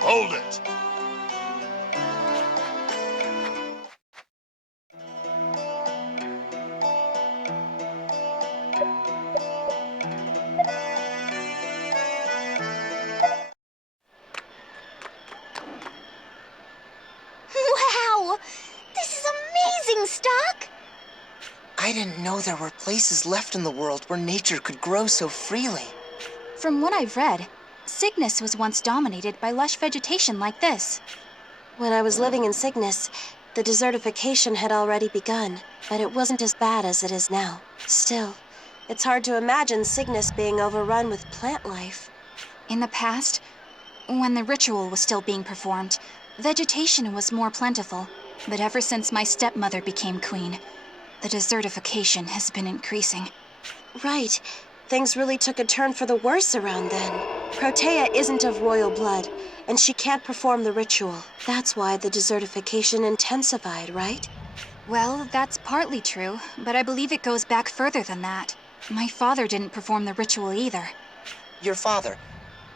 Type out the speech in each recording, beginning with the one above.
Hold it! Wow! This is amazing, Stocke! I didn't know there were places left in the world where nature could grow so freely. From what I've read, Cygnus was once dominated by lush vegetation like this. When I was living in Cygnus, the desertification had already begun, but it wasn't as bad as it is now. Still, it's hard to imagine Cygnus being overrun with plant life. In the past, when the ritual was still being performed, vegetation was more plentiful. But ever since my stepmother became queen, the desertification has been increasing. Right. Things really took a turn for the worse around then. Protea isn't of royal blood, and she can't perform the ritual. That's why the desertification intensified, right? Well, that's partly true, but I believe it goes back further than that. My father didn't perform the ritual either. Your father,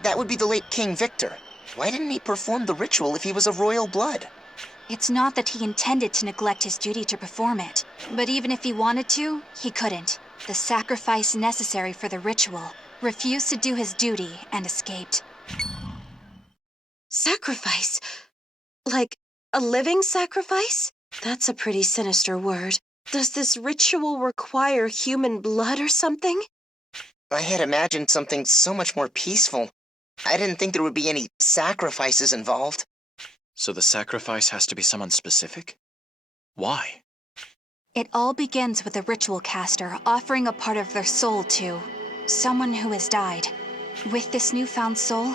that would be the late King Victor. Why didn't he perform the ritual if he was of royal blood? It's not that he intended to neglect his duty to perform it, but even if he wanted to, he couldn't. The sacrifice necessary for the ritual refused to do his duty and escaped. Sacrifice? Like a living sacrifice? That's a pretty sinister word. Does this ritual require human blood or something? I had imagined something so much more peaceful. I didn't think there would be any sacrifices involved. So the sacrifice has to be someone specific? Why? It all begins with a ritual caster offering a part of their soul to someone who has died. With this newfound soul,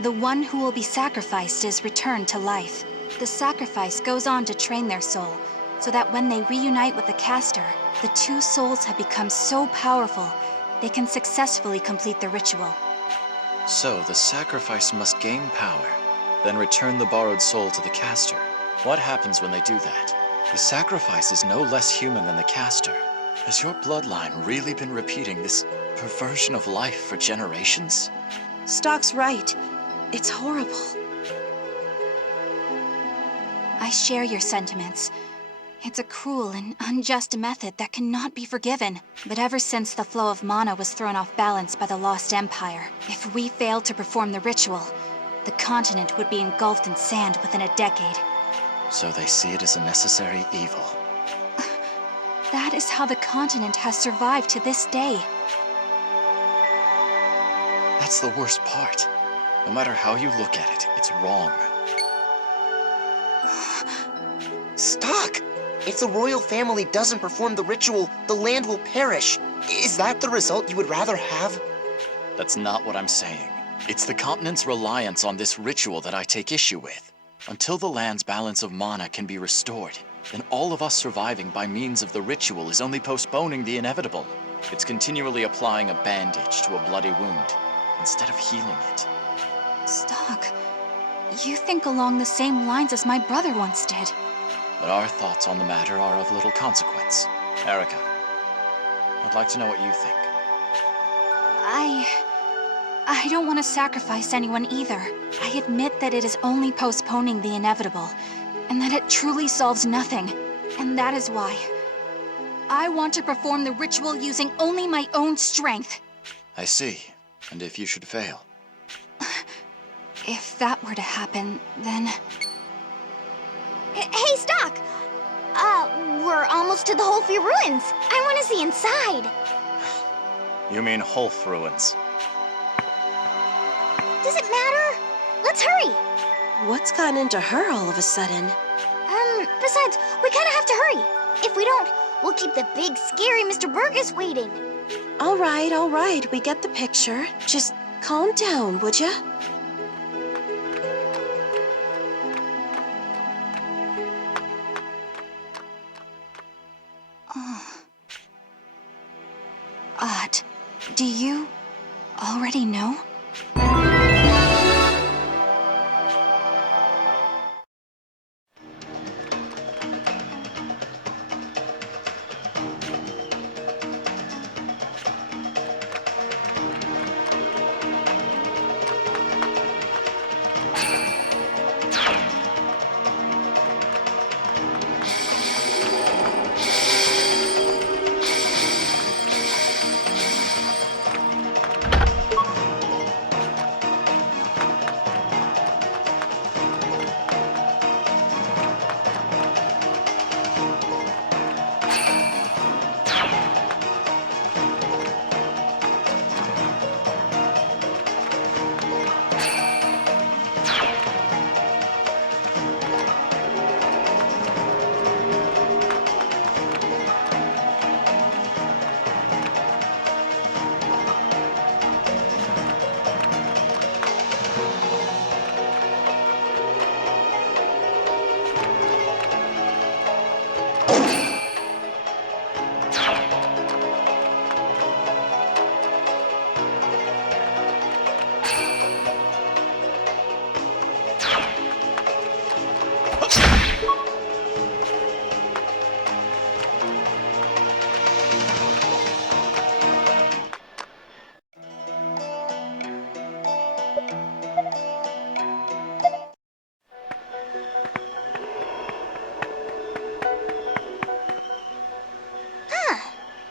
the one who will be sacrificed is returned to life. The sacrifice goes on to train their soul, so that when they reunite with the caster, the two souls have become so powerful, they can successfully complete the ritual. So the sacrifice must gain power, then return the borrowed soul to the caster. What happens when they do that? The sacrifice is no less human than the caster. Has your bloodline really been repeating this perversion of life for generations? Stocke's right. It's horrible. I share your sentiments. It's a cruel and unjust method that cannot be forgiven. But ever since the flow of mana was thrown off balance by the Lost Empire, if we failed to perform the ritual, the continent would be engulfed in sand within a decade. So they see it as a necessary evil. That is how the continent has survived to this day. That's the worst part. No matter how you look at it, it's wrong. Stocke! If the royal family doesn't perform the ritual, the land will perish. Is that the result you would rather have? That's not what I'm saying. It's the continent's reliance on this ritual that I take issue with. Until the land's balance of mana can be restored, then all of us surviving by means of the ritual is only postponing the inevitable. It's continually applying a bandage to a bloody wound, instead of healing it. Stocke, you think along the same lines as my brother once did. But our thoughts on the matter are of little consequence. Erica, I'd like to know what you think. I don't want to sacrifice anyone either. I admit that it is only postponing the inevitable, and that it truly solves nothing. And that is why I want to perform the ritual using only my own strength. I see. And if you should fail? If that were to happen, then... Hey, Stocke! We're almost to the Holfee ruins. I want to see inside. You mean Hoff ruins? Does it matter? Let's hurry. What's gotten into her all of a sudden? Besides, we kind of have to hurry. If we don't, we'll keep the big, scary Mr. Burgess waiting. All right, we get the picture. Just calm down, would ya? already know?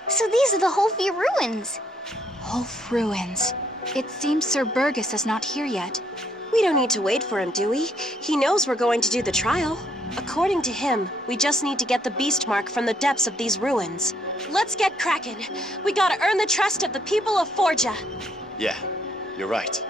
So these are the Holfee ruins. Hoff ruins. It seems Sir Burgess is not here yet. We don't need to wait for him, do we? He knows we're going to do the trial. According to him, we just need to get the beast mark from the depths of these ruins. Let's get cracking. We gotta earn the trust of the people of Forja. Yeah, you're right.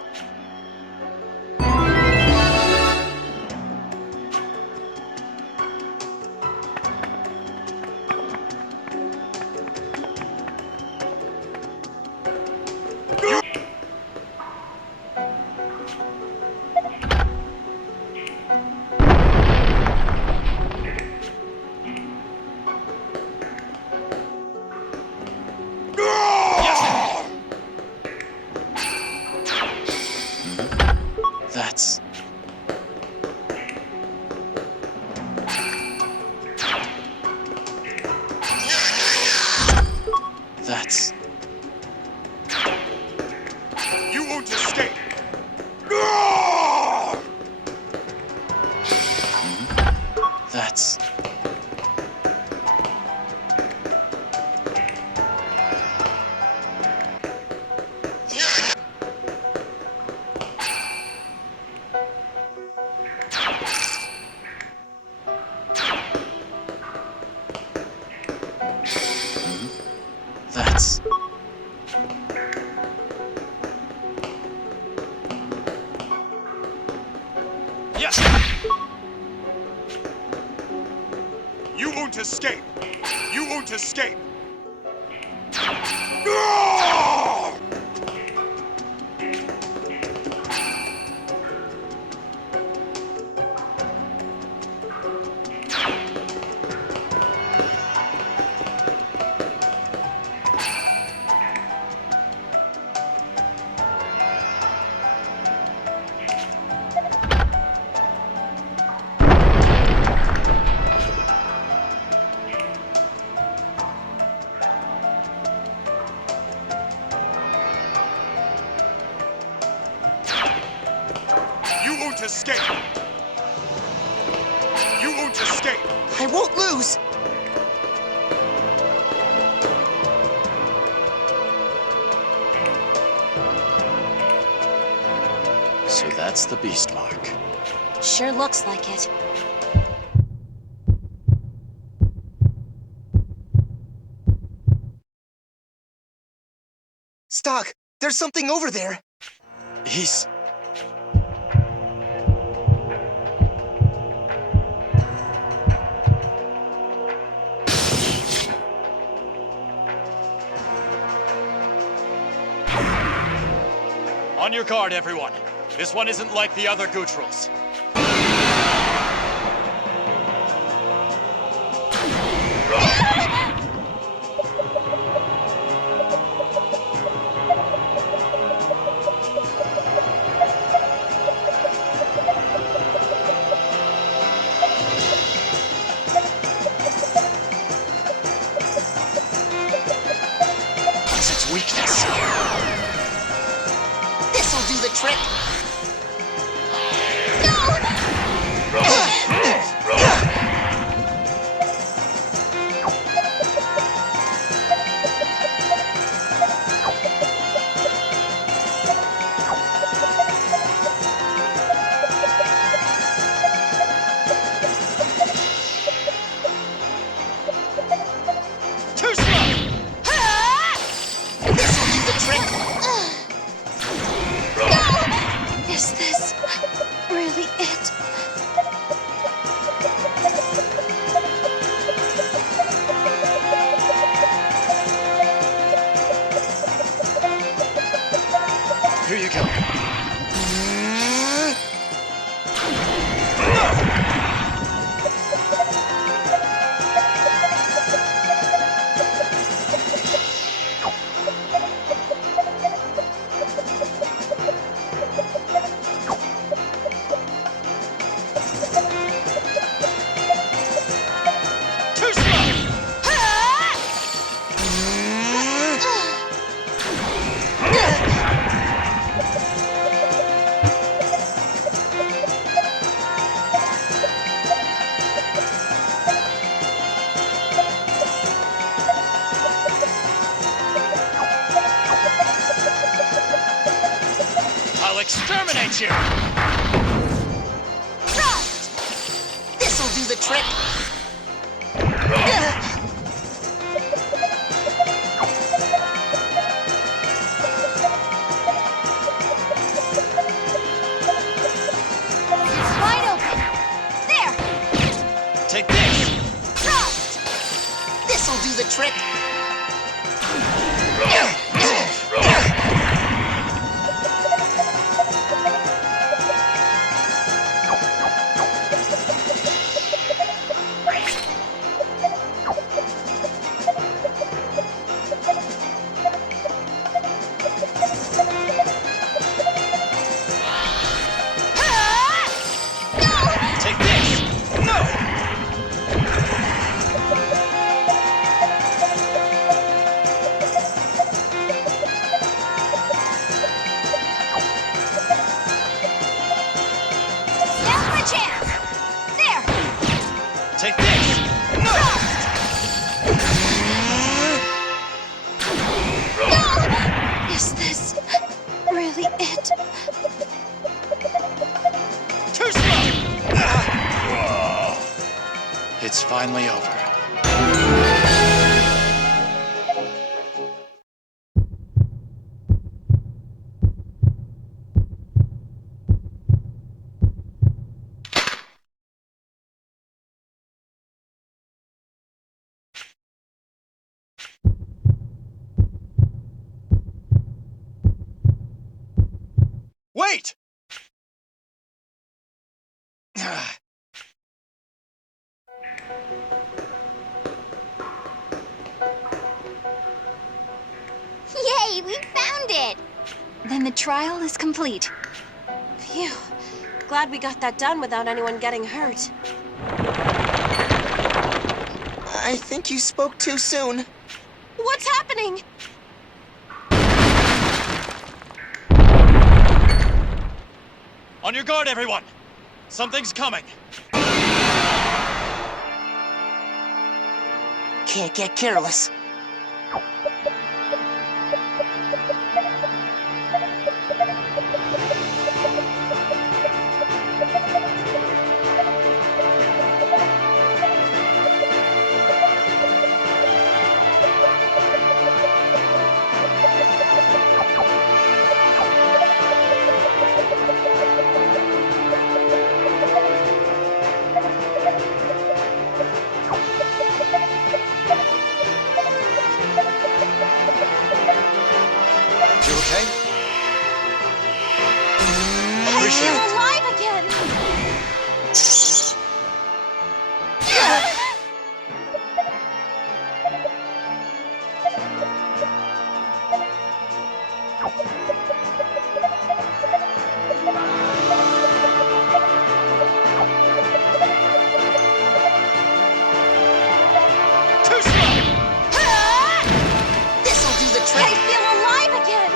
That's... That's... You won't escape! That's... That's... Yes! You won't escape! You won't escape! You won't escape! You won't escape! I won't lose! So that's the beast mark. Sure looks like it. Stocke, there's something over there! He's... On your guard, everyone. This one isn't like the other Gootrels. do the trick. Too slow! This'll do the trick. Is this really it? Here you go. Too slow! I'll exterminate you! This'll do the trick. Wide open. There. Take this! Thrust. This'll do the trick. Take this! No! Stand for a chance. There. Take this! No! Is this really it? Too slow! It's finally over. Wait! Yay, we found it. Then the trial is complete. Phew. Glad we got that done without anyone getting hurt. I think you spoke too soon. What's happening? On your guard, everyone! Something's coming! Can't get careless. You're alive again! Too slow! This'll do the I trick. feel alive again!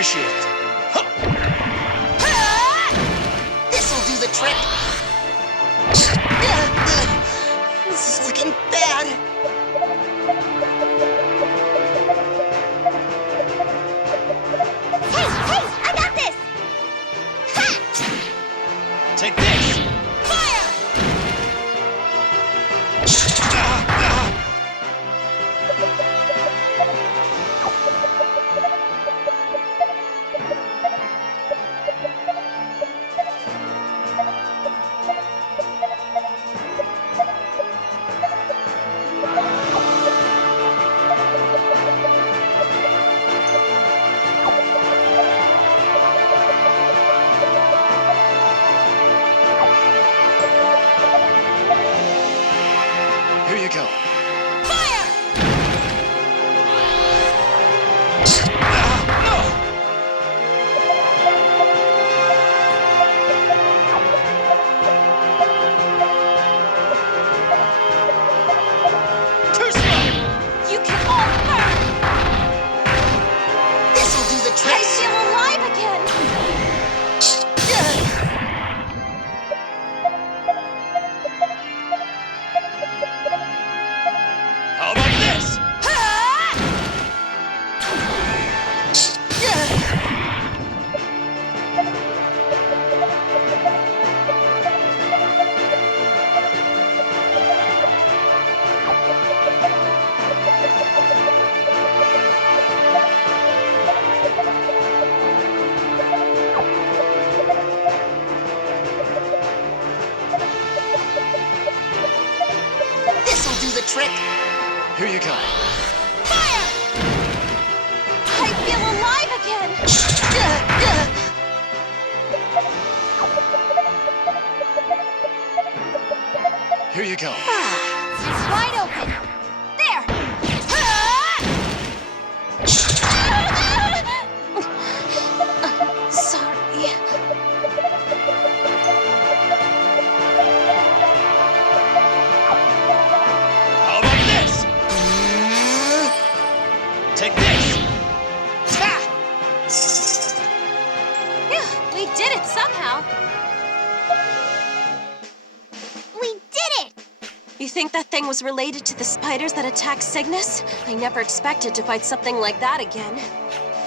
appreciate it. This'll do the trick. This is looking bad. Hey, I got this! Ha! Take this! Fire! Here you go. Fire! Too slow! You can all burn! This'll do the I trick. feel alive again! How about this? This'll do the trick. Here you go. Fire! I feel alive again! Here you go. It's wide open! There! Sorry. How about this? Take this! Phew, we did it somehow! We did it! You think that thing was related to the spiders that attacked Cygnus? I never expected to fight something like that again.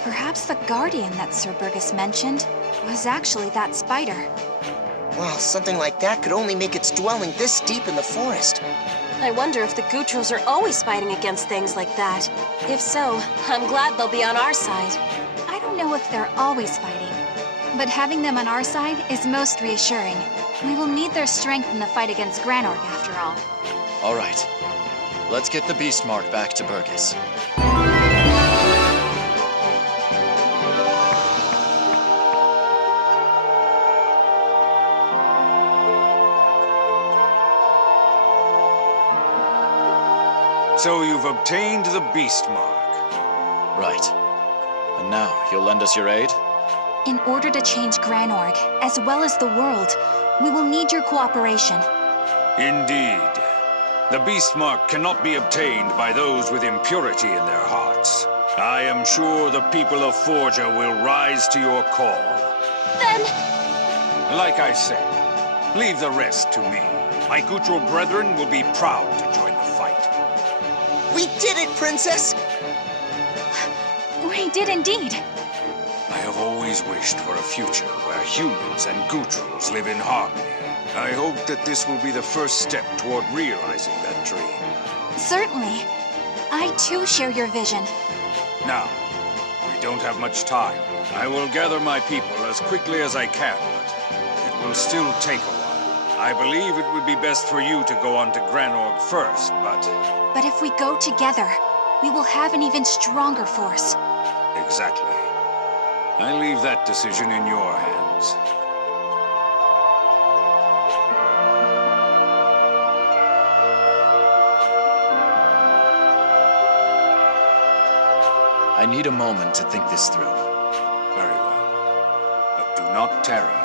Perhaps the guardian that Sir Burgess mentioned was actually that spider. Well, something like that could only make its dwelling this deep in the forest. I wonder if the Gutrals are always fighting against things like that. If so, I'm glad they'll be on our side. I don't know if they're always fighting, but having them on our side is most reassuring. We will need their strength in the fight against Granorg, after all. All right. Let's get the beast mark back to Burgess. So you've obtained the beast mark. Right. And now, you'll lend us your aid? In order to change Granorg, as well as the world, we will need your cooperation. Indeed. The beast mark cannot be obtained by those with impurity in their hearts. I am sure the people of Forgia will rise to your call. Then, Like I said, leave the rest to me. My Gutral brethren will be proud to join the fight. We did it, Princess! We did indeed. I have always wished for a future where humans and Gutrals live in harmony. I hope that this will be the first step toward realizing that dream. Certainly. I too share your vision. Now, we don't have much time. I will gather my people as quickly as I can, but it will still take a while. I believe it would be best for you to go on to Granorg first, but... But if we go together, we will have an even stronger force. Exactly. I leave that decision in your hands. I need a moment to think this through. Very well. But do not tarry.